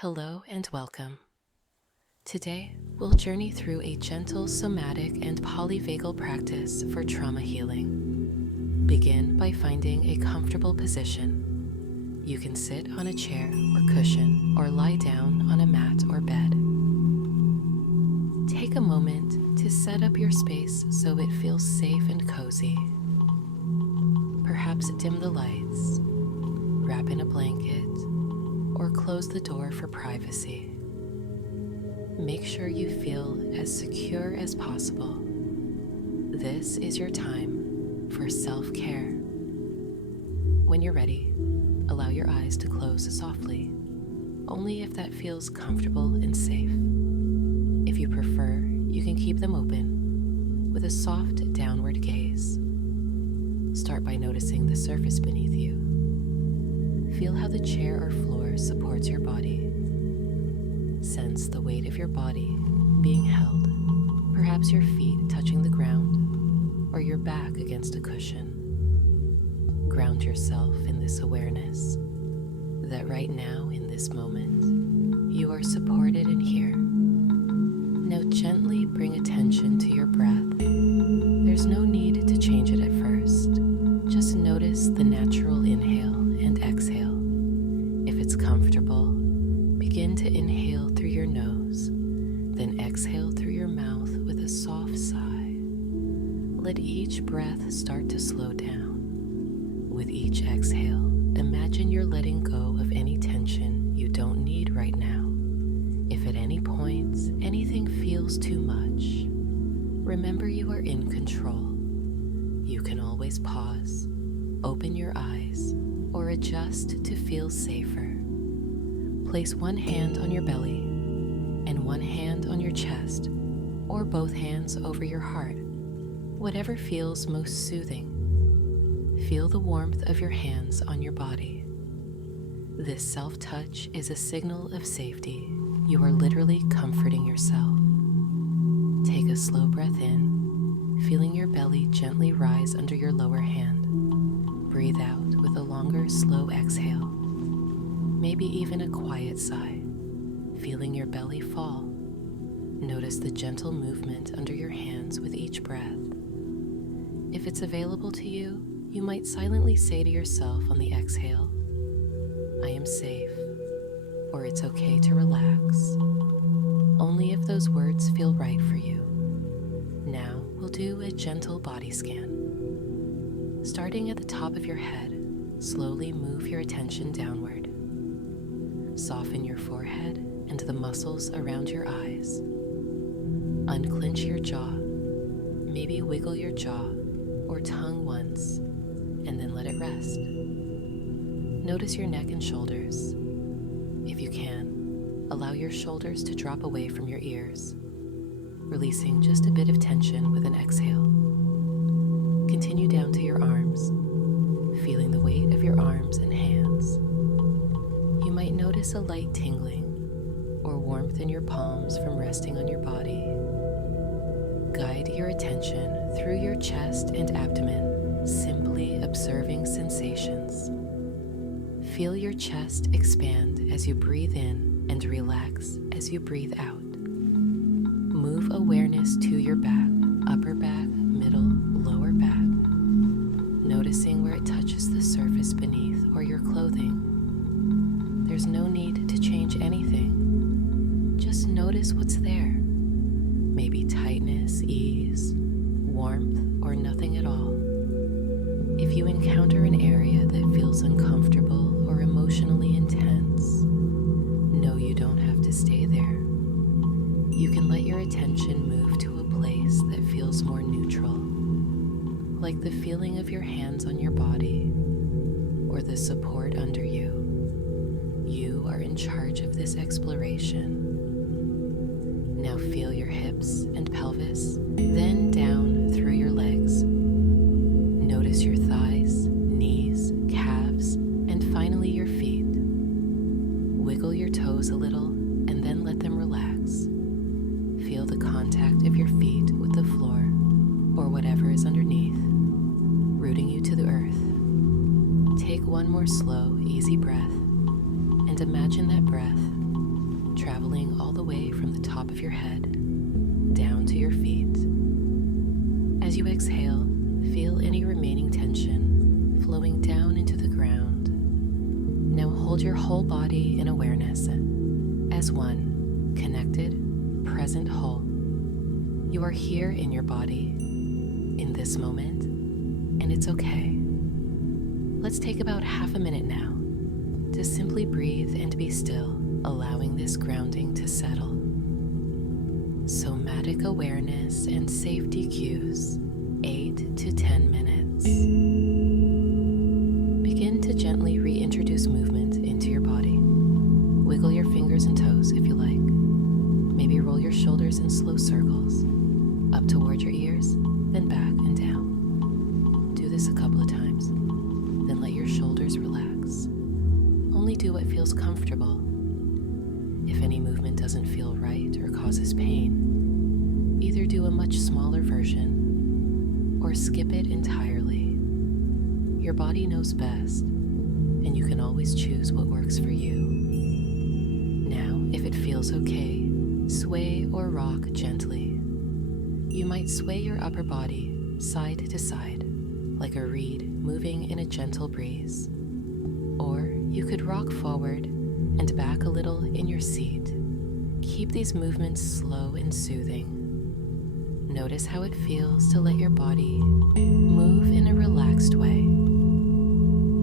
Hello and welcome. Today, we'll journey through a gentle somatic and polyvagal practice for trauma healing. Begin by finding a comfortable position. You can sit on a chair or cushion or lie down on a mat or bed. Take a moment to set up your space so it feels safe and cozy. Perhaps dim the lights, wrap in a blanket, or close the door for privacy. Make sure you feel as secure as possible. This is your time for self-care. When you're ready, allow your eyes to close softly, only if that feels comfortable and safe. If you prefer, you can keep them open with a soft downward gaze. Start by noticing the surface beneath you. Feel how the chair or floor supports your body. Sense the weight of your body being held, perhaps your feet touching the ground or your back against a cushion. Ground yourself in this awareness that right now, in this moment, you are supported and here. Now gently bring attention to your breath. There's no need to change it at first. Just notice the natural inhale and exhale. If it's comfortable, begin to inhale through your nose, then exhale through your mouth with a soft sigh. Let each breath start to slow down. With each exhale, imagine you're letting go of any tension you don't need right now. If at any point anything feels too much, remember you are in control. You can always pause, open your eyes, or adjust to feel safer. Place one hand on your belly and one hand on your chest, or both hands over your heart, whatever feels most soothing. Feel the warmth of your hands on your body. This self-touch is a signal of safety. You are literally comforting yourself. Take a slow breath in, feeling your belly gently rise under your lower hand. Breathe out with a longer, slow exhale. Maybe even a quiet sigh, feeling your belly fall. Notice the gentle movement under your hands with each breath. If it's available to you, you might silently say to yourself on the exhale, "I am safe," or "It's okay to relax," only if those words feel right for you. Now we'll do a gentle body scan. Starting at the top of your head, slowly move your attention downward. Soften your forehead and the muscles around your eyes. Unclench your jaw. Maybe wiggle your jaw or tongue once, and then let it rest. Notice your neck and shoulders. If you can, allow your shoulders to drop away from your ears, releasing just a bit of tension with an exhale. Continue down to your arms, feeling the weight of your arms and hands. You might notice a light tingling or warmth in your palms from resting on your body. Guide your attention through your chest and abdomen, simply observing sensations. Feel your chest expand as you breathe in and relax as you breathe out. Move awareness to your back, upper back, middle, lower back, noticing where it touches the surface beneath or your clothing. There's no need to change anything. Just notice what's there. Maybe tightness, ease, warmth, or nothing at all. If you encounter an area that feels uncomfortable or emotionally intense, know you don't have to stay there. You can let your attention move to a place that feels more neutral, like the feeling of your hands on your body or the support under you. You are in charge of this exploration. Now feel your hips and pelvis, then down through your legs. Notice your thighs, knees, calves, and finally your feet. Wiggle your toes a little and then let them relax. Feel the contact of your feet with the floor or whatever is underneath, rooting you to the earth. Take one more slow, easy breath and imagine that breath all the way from the top of your head down to your feet. As you exhale, feel any remaining tension flowing down into the ground. Now hold your whole body in awareness as one connected, present whole. You are here in your body, in this moment, and it's okay. Let's take about half a minute now to simply breathe and be still, allowing this grounding to settle. Somatic awareness and safety cues, 8 to 10 minutes. Begin to gently reintroduce movement into your body. Wiggle your fingers and toes if you like. Maybe roll your shoulders in slow circles, up toward your ears, then back and down. Do this a couple of times, then let your shoulders relax. Only do what feels comfortable. If any movement doesn't feel right or causes pain, either do a much smaller version or skip it entirely. Your body knows best, and you can always choose what works for you. Now, if it feels okay, sway or rock gently. You might sway your upper body side to side, like a reed moving in a gentle breeze. Or you could rock forward and back a little in your seat. Keep these movements slow and soothing. Notice how it feels to let your body move in a relaxed way.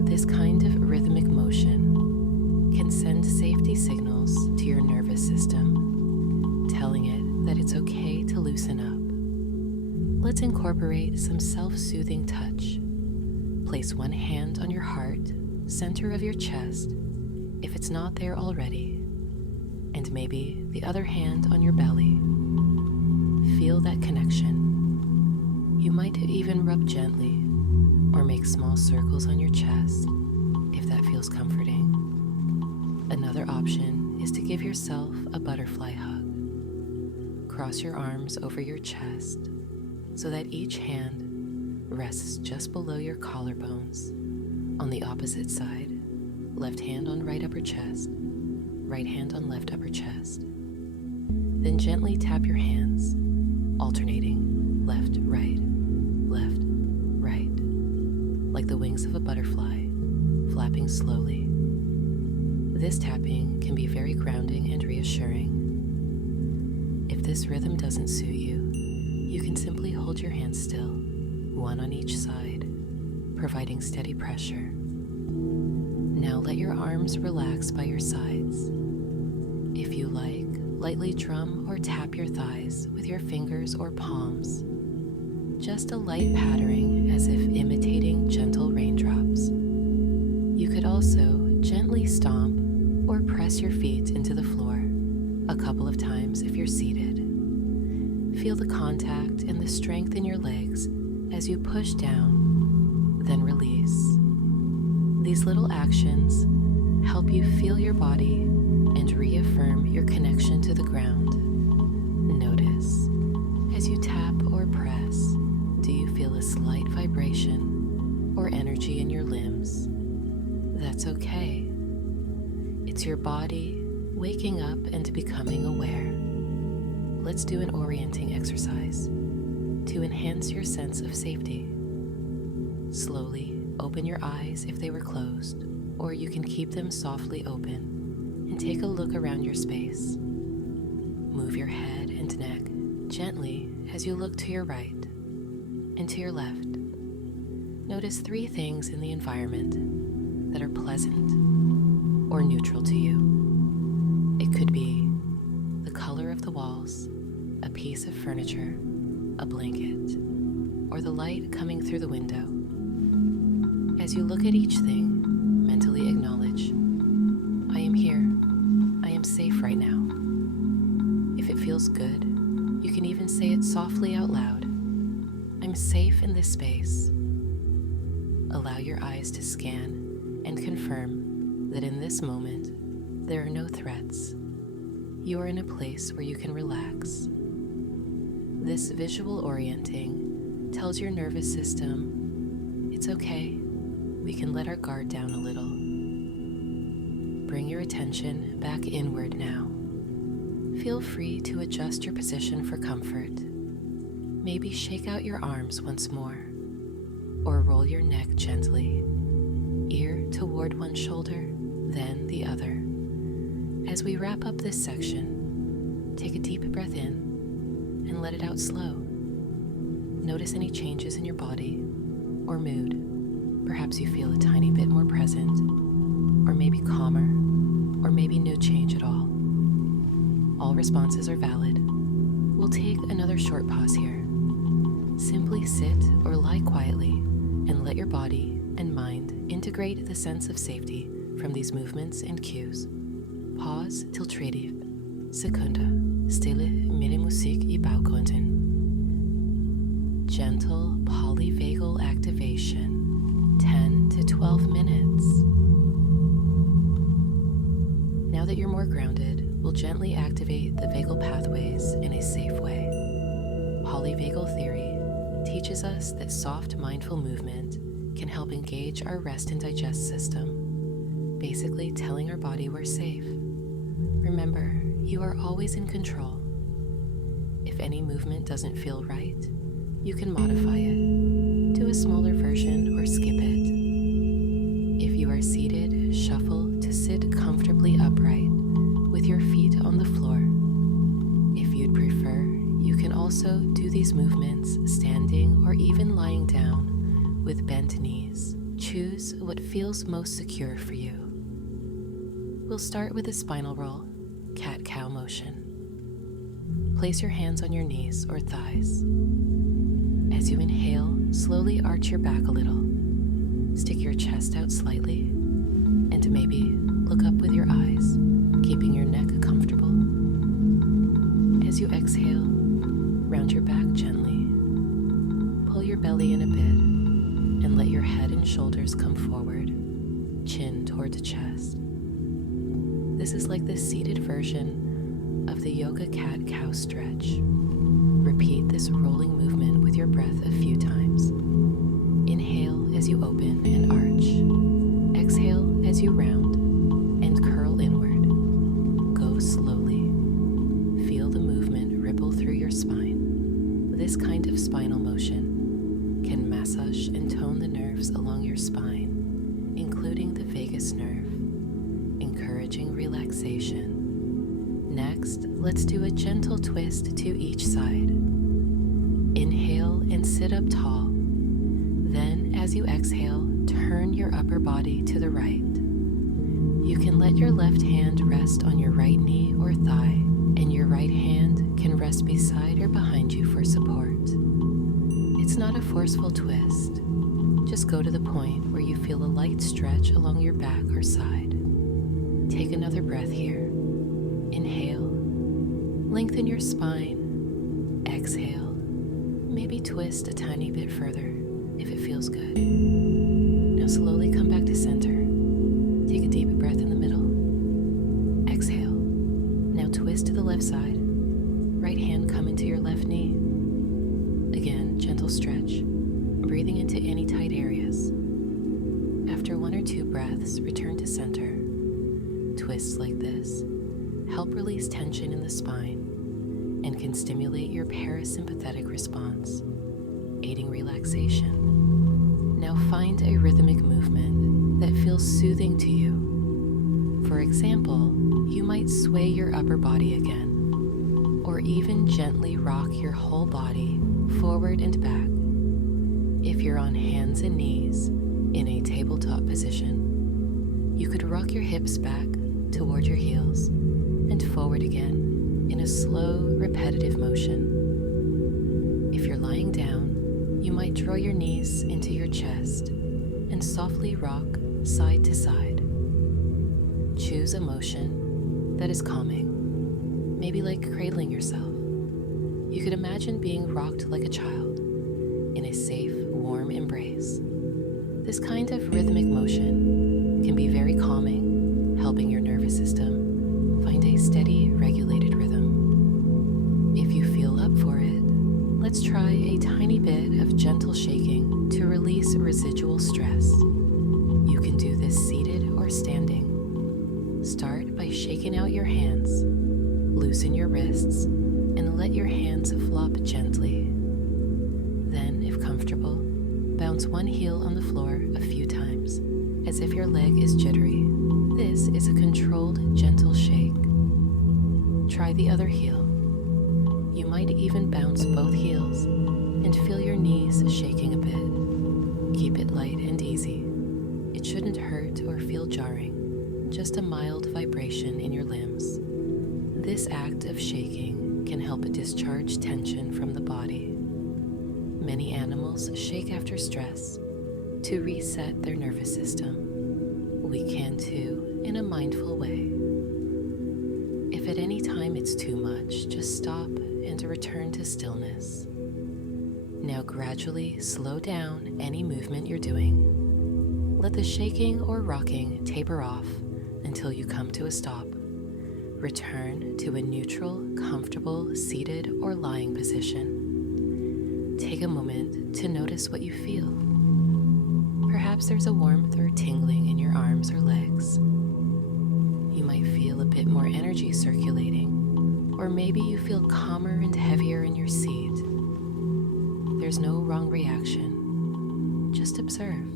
This kind of rhythmic motion can send safety signals to your nervous system, telling it that it's okay to loosen up. Let's incorporate some self-soothing touch. Place one hand on your heart, center of your chest, if it's not there already, and maybe the other hand on your belly. Feel that connection. You might even rub gently or make small circles on your chest if that feels comforting. Another option is to give yourself a butterfly hug. Cross your arms over your chest so that each hand rests just below your collarbones. On the opposite side, left hand on right upper chest, right hand on left upper chest. Then gently tap your hands, alternating left, right, like the wings of a butterfly, flapping slowly. This tapping can be very grounding and reassuring. If this rhythm doesn't suit you, you can simply hold your hands still, one on each side, providing steady pressure. Now let your arms relax by your sides. If you like, lightly drum or tap your thighs with your fingers or palms. Just a light pattering as if imitating gentle raindrops. You could also gently stomp or press your feet into the floor a couple of times if you're seated. Feel the contact and the strength in your legs as you push down, then release. These little actions help you feel your body and reaffirm your connection to the ground. Notice, as you tap or press, do you feel a slight vibration or energy in your limbs? That's okay. It's your body waking up and becoming aware. Let's do an orienting exercise to enhance your sense of safety. Slowly open your eyes if they were closed, or you can keep them softly open and take a look around your space. Move your head and neck gently as you look to your right and to your left. Notice 3 things in the environment that are pleasant or neutral to you. It could be the color of the walls, a piece of furniture, a blanket, or the light coming through the window. As you look at each thing, mentally acknowledge, I am here. I am safe right now. If it feels good, you can even say it softly out loud. I'm safe in this space. Allow your eyes to scan and confirm that in this moment, there are no threats. You are in a place where you can relax. This visual orienting tells your nervous system, it's okay, we can let our guard down a little. Bring your attention back inward now. feel free to adjust your position for comfort. Maybe shake out your arms once more, or roll your neck gently, ear toward one shoulder, then the other. As we wrap up this section, take a deep breath in and let it out slow. Notice any changes in your body or mood. Perhaps you feel a tiny bit more present, or maybe calmer, or maybe no change at all. All responses are valid. We'll take another short pause here. Simply sit or lie quietly and let your body and mind integrate the sense of safety from these movements and cues. Pause till 30 sekunder. Stille minimusik I baggrunden. Gentle polyvagal activation, 10 to 12 minutes. Now that you're more grounded, we'll gently activate the vagal pathways in a safe way. Polyvagal theory teaches us that soft, mindful movement can help engage our rest and digest system, basically telling our body we're safe. Remember, you are always in control. If any movement doesn't feel right, you can modify it, do a smaller version, or skip it. If you are seated, shuffle to sit comfortably upright with your feet on the floor. If you'd prefer, you can also do these movements standing or even lying down with bent knees. Choose what feels most secure for you. We'll start with a spinal roll, cat-cow motion. Place your hands on your knees or thighs. As you inhale, slowly arch your back a little. Stick your chest out slightly, and maybe look up with your eyes, keeping your neck comfortable. As you exhale, round your back gently. Pull your belly in a bit, and let your head and shoulders come forward, chin toward the chest. This is like the seated version of the yoga cat-cow stretch. Repeat this rolling movement with your breath a few times. Inhale as you open and arch. Exhale as you round and curl inward. Go slowly. Feel the movement ripple through your spine. This kind of spinal motion can massage and tone the nerves along your spine, including the vagus nerve, encouraging relaxation. Next, let's do a gentle twist to each side. Inhale and sit up tall. Then, as you exhale, turn your upper body to the right. You can let your left hand rest on your right knee or thigh, and your right hand can rest beside or behind you for support. It's not a forceful twist. Just go to the point where you feel a light stretch along your back or side. Take another breath here. Inhale, lengthen your spine. Exhale, maybe twist a tiny bit further if it feels good. Now slowly come back to center. Take a deep breath in the middle. Exhale. Now twist to the left side. Right hand come into your left knee. Again, gentle stretch, breathing into any tight areas. After 1 or 2 breaths, return to center. Twists like this help release tension in the spine and can stimulate your parasympathetic response, aiding relaxation. Now find a rhythmic movement that feels soothing to you. For example, you might sway your upper body again, or even gently rock your whole body forward and back. If you're on hands and knees in a tabletop position, you could rock your hips back toward your heels and forward again in a slow, repetitive motion. If you're lying down, you might draw your knees into your chest and softly rock side to side. Choose a motion that is calming, maybe like cradling yourself. You could imagine being rocked like a child in a safe, warm embrace. This kind of rhythmic motion can be very calming, helping your nervous system find a steady, regulated rhythm. If you feel up for it, let's try a tiny bit of gentle shaking to release residual stress. You can do this seated or standing. Start by shaking out your hands, loosen your wrists and let your hands flop gently. Then, if comfortable, bounce one heel on the floor a few times, as if your leg is jittery. This is a controlled, gentle shake. Try the other heel. You might even bounce both heels and feel your knees shaking a bit. Keep it light and easy. It shouldn't hurt or feel jarring, just a mild vibration in your limbs. This act of shaking can help discharge tension from the body. Many animals shake after stress to reset their nervous system. We can too, in a mindful way. If at any time it's too much, just stop and return to stillness. Now gradually slow down any movement you're doing. Let the shaking or rocking taper off until you come to a stop. Return to a neutral, comfortable, seated or lying position. Take a moment to notice what you feel. Perhaps there's a warmth or tingling in your arms or legs. You might feel a bit more energy circulating, or maybe you feel calmer and heavier in your seat. There's no wrong reaction. Just observe.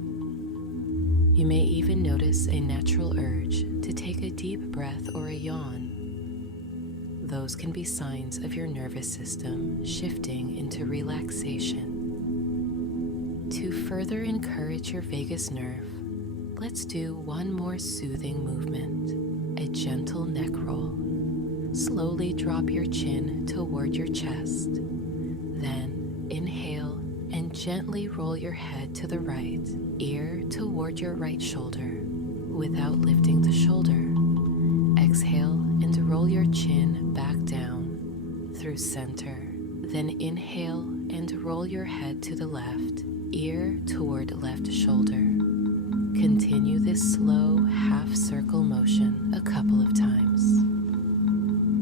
You may even notice a natural urge to take a deep breath or a yawn. Those can be signs of your nervous system shifting into relaxation. To further encourage your vagus nerve, let's do one more soothing movement, a gentle neck roll. Slowly drop your chin toward your chest. Then inhale and gently roll your head to the right, ear toward your right shoulder, without lifting the shoulder. Exhale and roll your chin back down through center. Then inhale and roll your head to the left, ear toward left shoulder. Continue this slow half-circle motion a couple of times.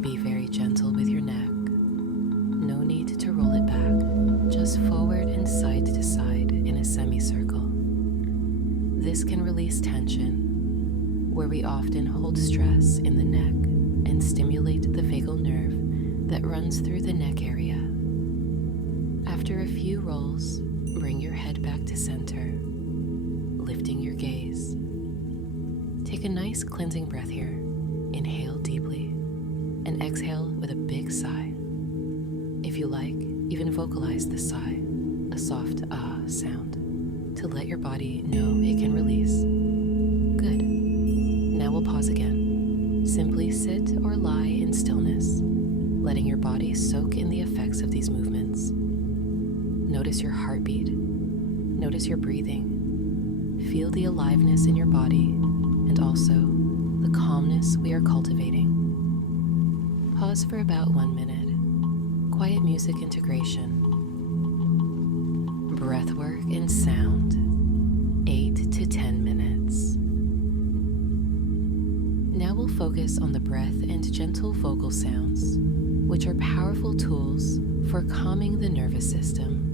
Be very gentle with your neck. No need to roll it back, just forward and side to side in a semicircle. This can release tension, where we often hold stress in the neck, and stimulate the vagal nerve that runs through the neck area. After a few rolls, bring your head back to center, lifting your gaze. Take a nice cleansing breath here. Inhale deeply and exhale with a big sigh. If you like, even vocalize the sigh, a soft ah sound, to let your body know it can release. Good. Now we'll pause again. Simply sit or lie in stillness, letting your body soak in the effects of these movements. Notice your heartbeat. Notice your breathing. Feel the aliveness in your body and also the calmness we are cultivating. Pause for about 1 minute. Quiet music integration. Breathwork and sound. 8 to 10 minutes. Now we'll focus on the breath and gentle vocal sounds, which are powerful tools for calming the nervous system.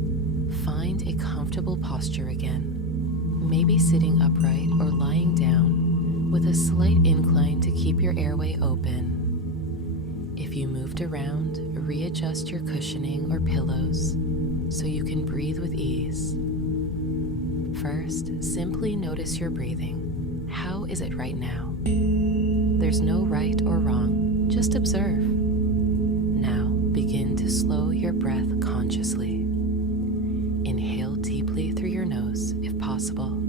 Find a comfortable posture again, maybe sitting upright or lying down with a slight incline to keep your airway open. If you moved around, readjust your cushioning or pillows so you can breathe with ease. First, simply notice your breathing. How is it right now? There's no right or wrong, just observe. Now begin to slow your breath consciously. Inhale deeply through your nose, if possible,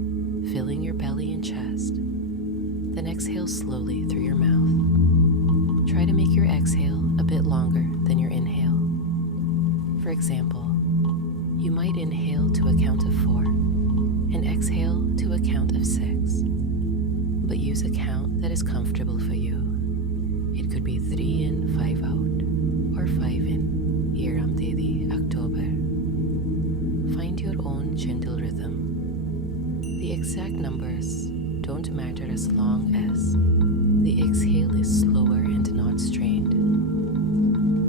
filling your belly and chest. Then exhale slowly through your mouth. Try to make your exhale a bit longer than your inhale. For example, you might inhale to a count of 4 and exhale to a count of 6, but use a count that is comfortable for you. It could be 3 in, 5 out, or 5 in, year daily, October. Find your own gentle rhythm. The exact numbers don't matter as long as the exhale is slower and not strained.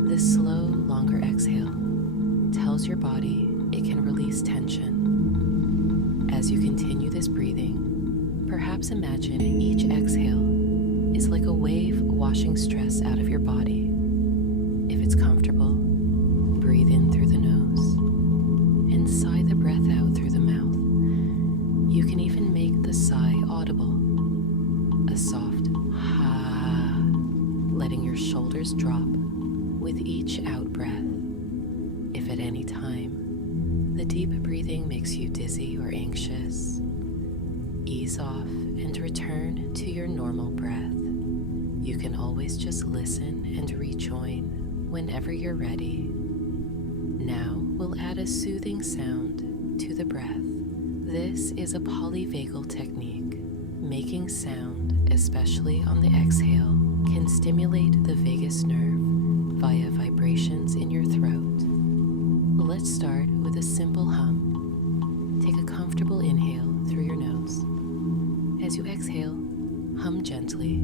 This slow, longer exhale tells your body it can release tension. As you continue this breathing, perhaps imagine each exhale is like a wave washing stress out of your body. shoulders drop with each out-breath. If at any time the deep breathing makes you dizzy or anxious, ease off and return to your normal breath. You can always just listen and rejoin whenever you're ready. Now we'll add a soothing sound to the breath. This is a polyvagal technique. Making sound, especially on the exhale, can stimulate the vagus nerve via vibrations in your throat. Let's start with a simple hum. Take a comfortable inhale through your nose. As you exhale, hum gently,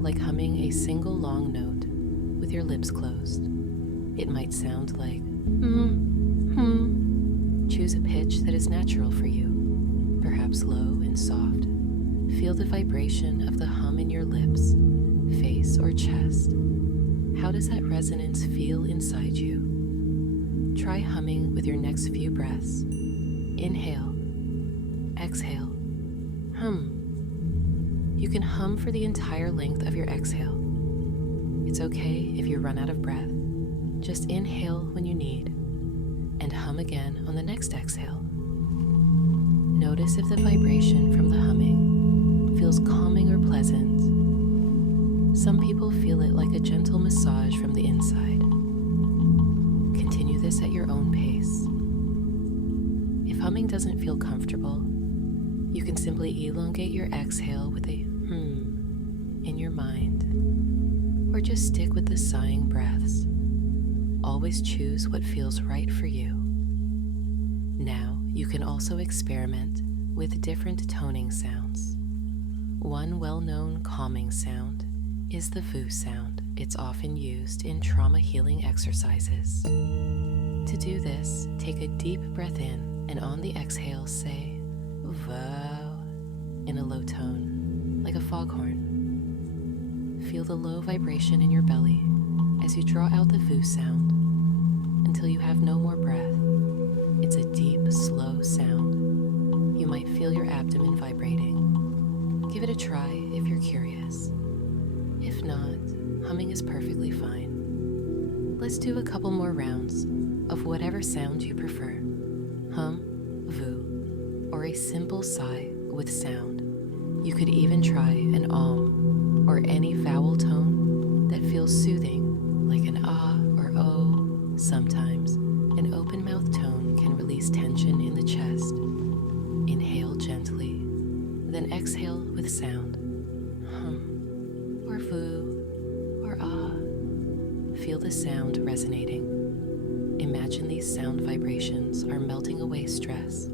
like humming a single long note with your lips closed. It might sound like Choose a pitch that is natural for you, perhaps low and soft. Feel the vibration of the hum in your lips, face, or chest. How does that resonance feel inside you? Try humming with your next few breaths. Inhale, exhale, hum. You can hum for the entire length of your exhale. It's okay if you run out of breath. Just inhale when you need, and hum again on the next exhale. Notice if the vibration from the humming feels calming or pleasant. Some people feel it like a gentle massage from the inside. Continue this at your own pace. If humming doesn't feel comfortable, you can simply elongate your exhale with a in your mind, or just stick with the sighing breaths. Always choose what feels right for you. Now, you can also experiment with different toning sounds. One well-known calming sound is the VU sound. It's often used in trauma healing exercises. To do this, take a deep breath in, and on the exhale say VU in a low tone, like a foghorn. Feel the low vibration in your belly as you draw out the VU sound until you have no more breath. It's a deep, slow sound. You might feel your abdomen vibrating. Give it a try if you're curious. If not, humming is perfectly fine. Let's do a couple more rounds of whatever sound you prefer. Hum, VU, or a simple sigh with sound. You could even try an or any vowel tone that feels soothing, like an ah or oh. Sometimes an open mouth tone can release tension in the chest. Inhale gently, then exhale with sound. Hum, or VU, or ah. Feel the sound resonating. Imagine these sound vibrations are melting away stress,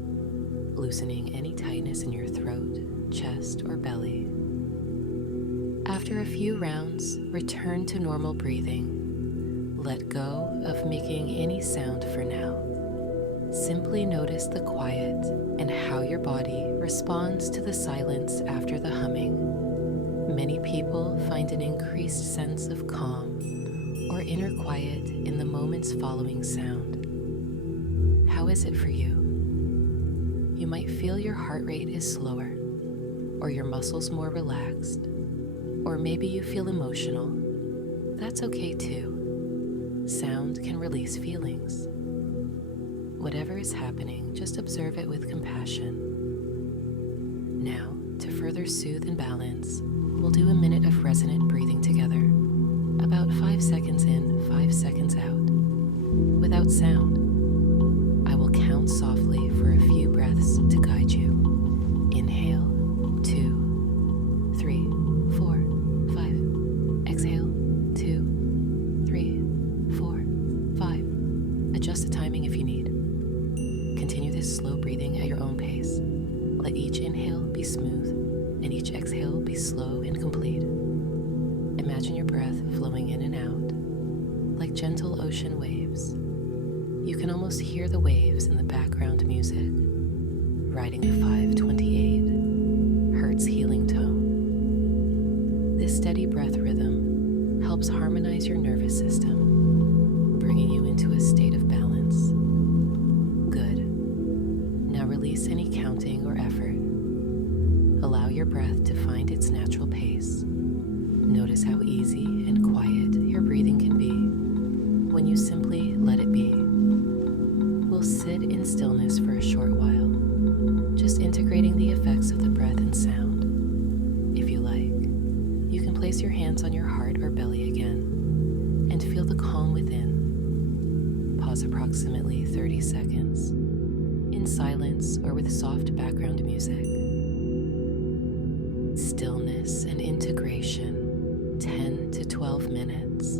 loosening any tightness in your throat, chest, or belly. After a few rounds, return to normal breathing. Let go of making any sound for now. Simply notice the quiet and how your body responds to the silence after the humming. Many people find an increased sense of calm or inner quiet in the moments following sound. How is it for you? You might feel your heart rate is slower, or your muscles more relaxed, or maybe you feel emotional. That's okay too. Sound can release feelings. Whatever is happening, just observe it with compassion. Now, to further soothe and balance, we'll do a minute of resonant breathing together. About 5 seconds in, 5 seconds out. Without sound. I will count softly for a few breaths to guide you. Inhale, 2, 3, 4, 5. Exhale, 2, 3, 4, 5. Adjust the timing if you need. Continue this slow breathing at your own pace. Let each inhale be smooth and each exhale be slow and complete. Imagine your breath flowing in and out like gentle ocean waves. You can almost hear the waves in the background music, riding the 528 hertz healing tone. This steady breath rhythm helps harmonize your nervous system, bringing you into a state of balance. Good. Now release any counting or effort. Allow your breath to find its natural pace. Notice how easy and quiet and feel the calm within. Pause approximately 30 seconds in silence or with soft background music. Stillness and integration, 10 to 12 minutes.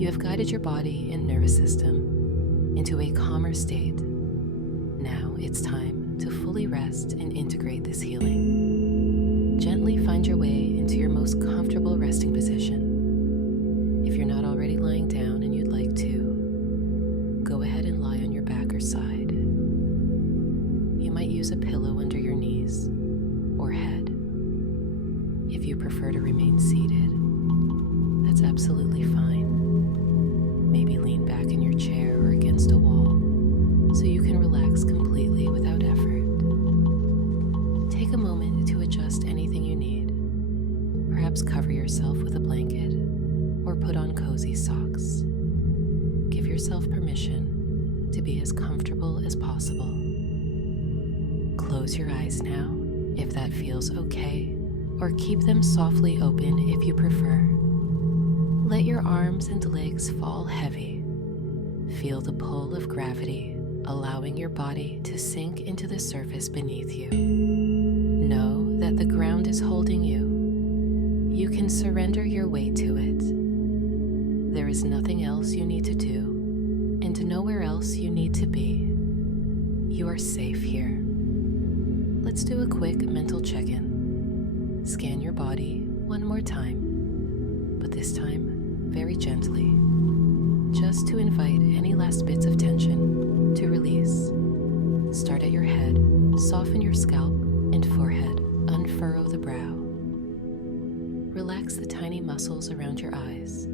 You have guided your body and nervous system into a calmer state. Now it's time to fully rest and integrate this healing. Gently find your way into your most comfortable resting position. If you're not already lying down and you'd like to, go ahead and lie on your back or side. You might use a pillow under your knees or head. If you prefer to remain seated, that's absolutely fine. Maybe lean back in your chair or against a wall so you can relax completely without effort. Take a moment to adjust anything you need. Perhaps cover yourself with a blanket or put on cozy socks. Give yourself permission to be as comfortable as possible. Close your eyes now if that feels okay, or keep them softly open if you prefer. Let your arms and legs fall heavy. Feel the pull of gravity, allowing your body to sink into the surface beneath you. Know that the ground is holding you. You can surrender your weight to it. There is nothing else you need to do, and nowhere else you need to be. You are safe here. Let's do a quick mental check-in. Scan your body one more time, but this time very gently, just to invite any last bits of tension to release. Start at your head, soften your scalp and forehead, unfurrow the brow. Relax the tiny muscles around your eyes.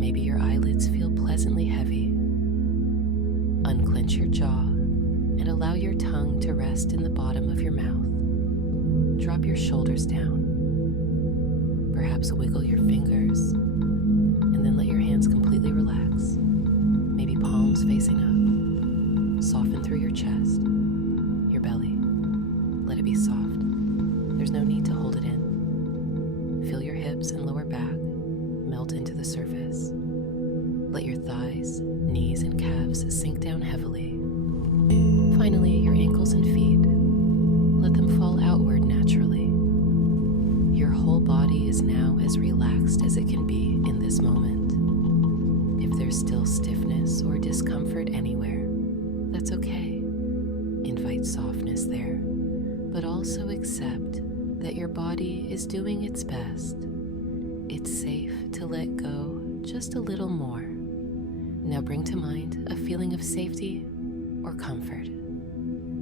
Maybe your eyelids feel pleasantly heavy. Unclench your jaw and allow your tongue to rest in the bottom of your mouth. Drop your shoulders down. Perhaps wiggle your fingers, and then let your hands completely relax. Maybe palms facing up. Soften through your chest, your belly. Let it be soft. There's no need to hold it in. Feel your hips and lower back melt into the surface. Let your thighs, knees, and calves sink down heavily. Finally, your ankles and feet. Let them fall outward naturally. Your whole body is now as relaxed as it can be in this moment. If there's still stiffness or discomfort anywhere, that's okay. Invite softness there, but also accept that your body is doing its best. It's safe to let go just a little more. Now bring to mind a feeling of safety or comfort.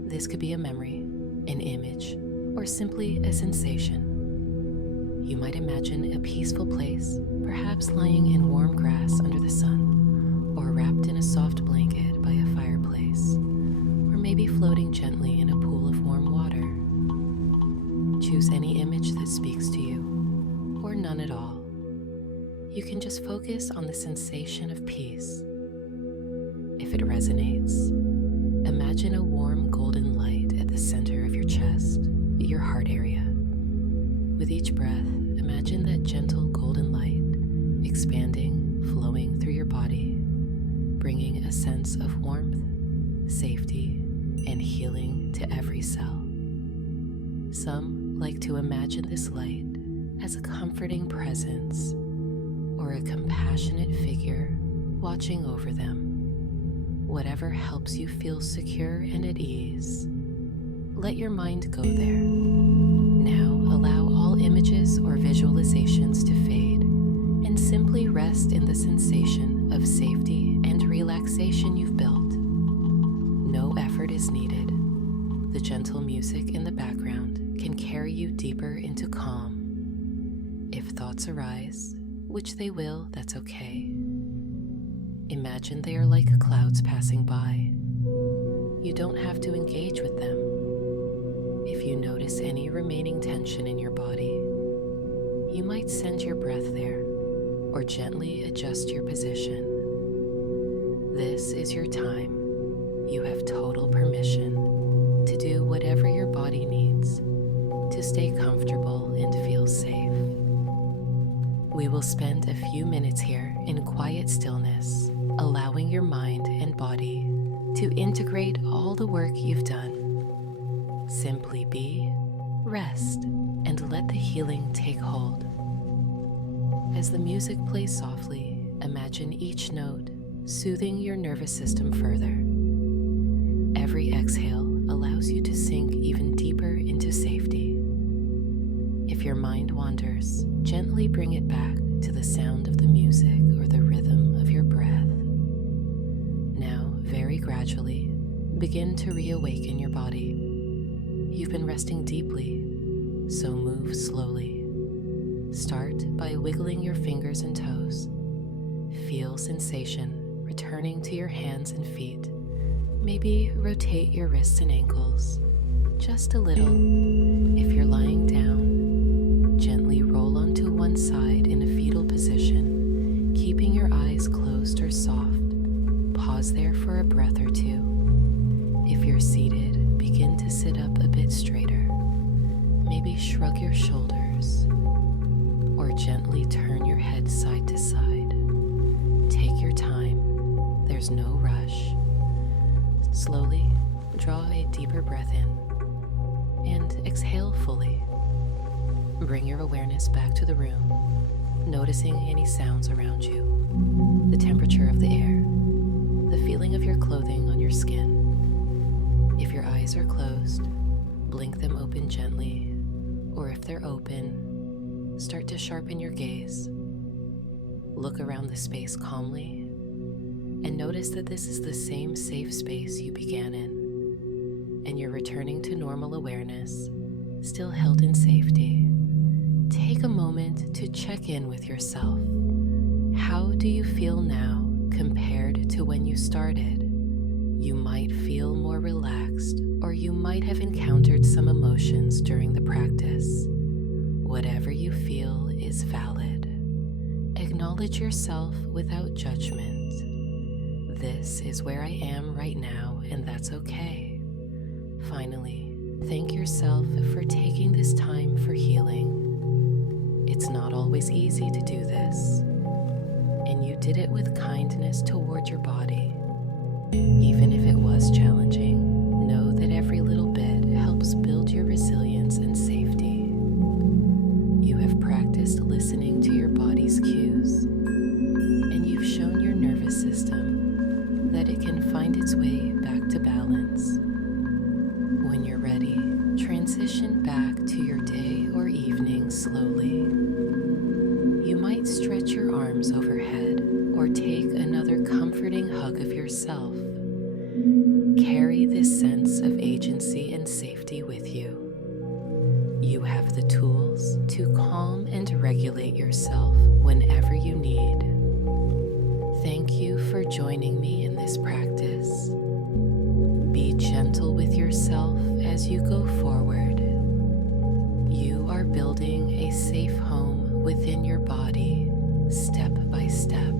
This could be a memory, an image, or simply a sensation. You might imagine a peaceful place, perhaps lying in warm grass under the sun, or wrapped in a soft blanket by a fireplace, or maybe floating gently in a pool of warm water. Choose any image that speaks to you, or none at all. You can just focus on the sensation of peace. If it resonates, imagine a warm golden light at the center of your chest, your heart area. With each breath, imagine that gentle golden light expanding, flowing through your body, bringing a sense of warmth, safety, and healing to every cell. Some like to imagine this light as a comforting presence or a compassionate figure watching over them. Whatever helps you feel secure and at ease, let your mind go there. Now allow all images or visualizations to fade and simply rest in the sensation of safety and relaxation you've built. No effort is needed. The gentle music in the background can carry you deeper into calm. If thoughts arise, which they will, that's okay. Imagine they are like clouds passing by. You don't have to engage with them. If you notice any remaining tension in your body, you might send your breath there or gently adjust your position. This is your time. You have total permission to do whatever your body needs to stay comfortable and feel safe. We will spend a few minutes here in quiet stillness, allowing your mind and body to integrate all the work you've done. Simply be, rest, and let the healing take hold. As the music plays softly, imagine each note soothing your nervous system further. Every exhale allows you to sink even deeper into safety. If your mind wanders, gently bring it back to the sound of the music or the rhythm of your breath. Now, very gradually, begin to reawaken your body. You've been resting deeply, so move slowly. Start by wiggling your fingers and toes. Feel sensation returning to your hands and feet. Maybe rotate your wrists and ankles just a little. If you're lying down, gently roll onto one side in a fetal position, keeping your eyes closed or soft. Pause there for a breath or two. If you're seated, begin to sit up a bit straighter. Maybe shrug your shoulders or gently turn your head side to side. Take your time, there's no rush. Slowly draw a deeper breath in and exhale fully. Bring your awareness back to the room, noticing any sounds around you, the temperature of the air, the feeling of your clothing on your skin. If your eyes are closed, blink them open gently, or if they're open, start to sharpen your gaze. Look around the space calmly and notice that this is the same safe space you began in, and you're returning to normal awareness, still held in safety. Take a moment to check in with yourself. How do you feel now compared to when you started? You might feel more relaxed, or you might have encountered some emotions during the practice. Whatever you feel is valid. Acknowledge yourself without judgment. This is where I am right now, and that's okay. Finally, thank yourself for taking this time for healing. It's not always easy to do this, and you did it with kindness toward your body. Even if it was challenging, know that every little bit helps build your resilience and safety. You have practiced listening to your body's cues, and you've shown your nervous system that it can find its way back to balance. When you're ready, transition back to your day or evening slowly. You might stretch your arms overhead or take another comforting hug of yourself. Carry this sense of agency and safety with you. You have the tools to calm and regulate yourself whenever you need. Thank you for joining me in this practice. Be gentle with yourself as you go forward. You are building a safe home within your body, step by step.